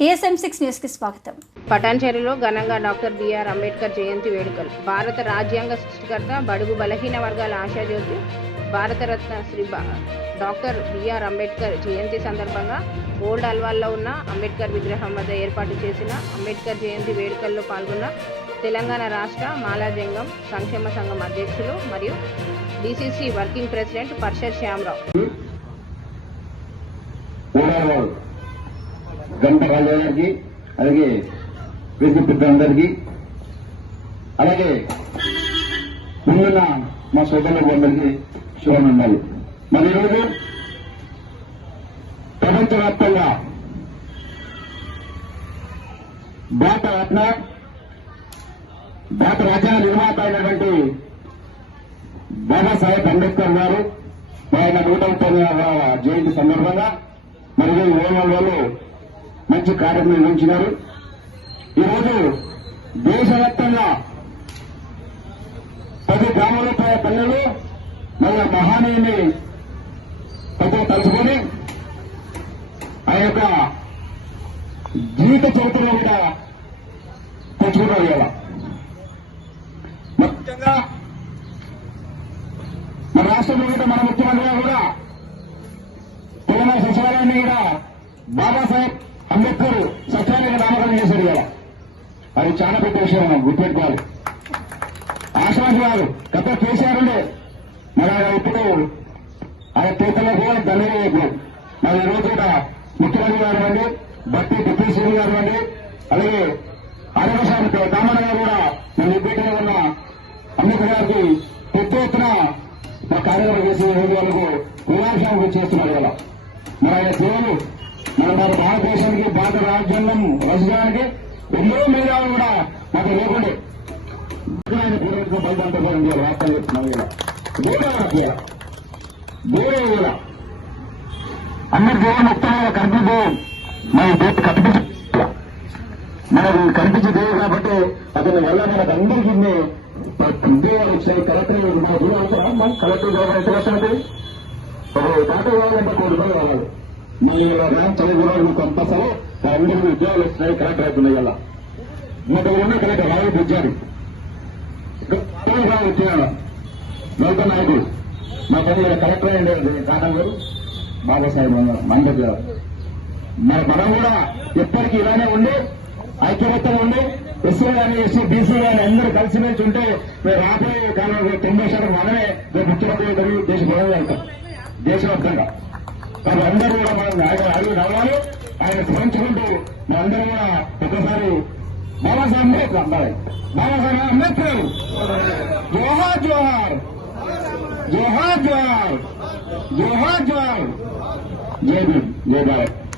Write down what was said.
TSM six న్యూస్కి స్వాగతం. పటాన్చెరులో ఘనంగా డాక్టర్ బిఆర్ అంబేద్కర్ జయంతి వేడుకలు. భారత రాజ్యాంగ సృష్టికర్త బడుగు బలహీన వర్గాల ఆశాజ్యోతి భారతరత్న శ్రీ బా- డాక్టర్ బిఆర్ అంబేద్కర్ జయంతి సందర్భంగా ఓల్డ్ అల్వాల్లో ఉన్న అంబేద్కర్ విగ్రహం వద్ద ఏర్పాటు చేసిన అంబేద్కర్ జయంతి వేడుకల్లో పాల్గొన్న తెలంగాణ రాష్ట్ర మాలాజంగం సంక్షేమ సంఘం అధ్యక్షులు మరియు DCC working president Parshad Shyamarao. గంట గారికి అలాగే వేదిక పెద్దలందరికీ అలాగే ముందున్న మా సోదరులకు అందరికీ శుభానందాలు. మరి ఈరోజు ప్రపంచవ్యాప్తంగా భారత రత్న భారత రాజ్యాంగ నిర్మాత అయినటువంటి బాబాసాహెబ్ అంబేద్కర్ గారు ఆయన నూట ముప్పై జయంతి సందర్భంగా మరియు వాళ్ళు మంచి కార్యం నిర్వహించినారు. ఈరోజు దేశవ్యాప్తంగా ప్రతి గ్రామంలో ప- పల్లెలు మరియు మహానీయుని ప్రతి తలుచుకొని ఆ యొక్క జీవిత చరిత్రలో కూడా తెచ్చుకున్నారు ఇవాళ. ముఖ్యంగా మన రాష్ట్రంలో కూడా మన ముఖ్యమంత్రి కూడా తెలంగాణ సచివాలయాన్ని కూడా బాబాసాహెబ్ అంబేద్కర్ సత్యానికి నామకరణం చేశారు కదా అది చాలా పెద్ద విషయం మనం గుర్తుపెట్టుకోవాలి ఆశ్వాస గారు గత కేసీఆర్ ఉండే. మరి ఆయన ఇప్పుడు ఆయన చేతుల్లో కూడా దండగా ఇప్పుడు మరి ఈ రోజు కూడా ముఖ్యమంత్రి గారు అండి బట్టి డిప్యూటీ సీఎం గారు అండి అలాగే ఆరోగ్యశాఖ దామన్న గారు కూడా మన నిర్భీటంగా ఉన్న అంబేద్కర్ గారికి పెద్ద ఎత్తున మా కార్యక్రమం చేసే రోజు వరకు వినాశనం చేస్తున్నారు కదా మరి ఆయన సేవలు మన మన భారతదేశానికి భారత రాజ్యాంగం రచించడానికి ఎన్నో మేధావులు కూడా మాకు లేకుండే. ఆయన పూర్వక చెప్తున్నాం ఇలా అందరి దేవుడు మొత్తంగా కనిపించే మన దేశ కనిపించ మనకు కనిపించే దేవుడు కాబట్టి అతని వల్ల మనకు అందరికీ ఉద్యోగాలు వచ్చాయి కలెక్టర్ మన దూరం అవుతారా మన కలెక్టర్ గవర్నమెంట్ ఎంత వస్తుంది ఒక డాక్టర్ కావాలంటే కోటి రూపాయలు కావాలి మళ్ళీ ఇలా ర్యాంక్ చదువుకోవడానికి అందరికీ ఉద్యోగాలు వస్తున్నాయి కలెక్టర్ అవుతున్నాయి అలా నూట ఉన్న కలెక్టర్ రావు ఉద్యోగి ఉద్యోగం నౌక నాయకుడు మా పని కలెక్టర్ అయ్యండి కాటం గారు బాబాసాహెబ్ మండలి గారు. మరి మనం కూడా ఎప్పటికీ ఇలానే ఉండి ఐక్యమత్యం ఉండి ఎస్సీ కానీ ఎస్సీ బీసీ కానీ అందరూ కలిసి మెలిసి ఉంటే మేము రాబోయే కాలంలో తొంభై శాతం మనమే రేపు ముఖ్యమంత్రి దేశ గొడవ వెళ్తాం. దేశవ్యాప్తంగా. కాబట్టి కూడా మనం ఆయన అడిగి రావాలి. ఆయన స్మరించుకుంటూ మనందరం కూడా ఒకసారి బాబాసాహెబ్ అంబేద్కర్ అమ్మాయి బాబాసాహెబ్ అంబేద్కర్. జోహార్ జోహార్. జోహార్ జోహార్. జోహార్ జోహార్. జై భీమ్ జై భారత్.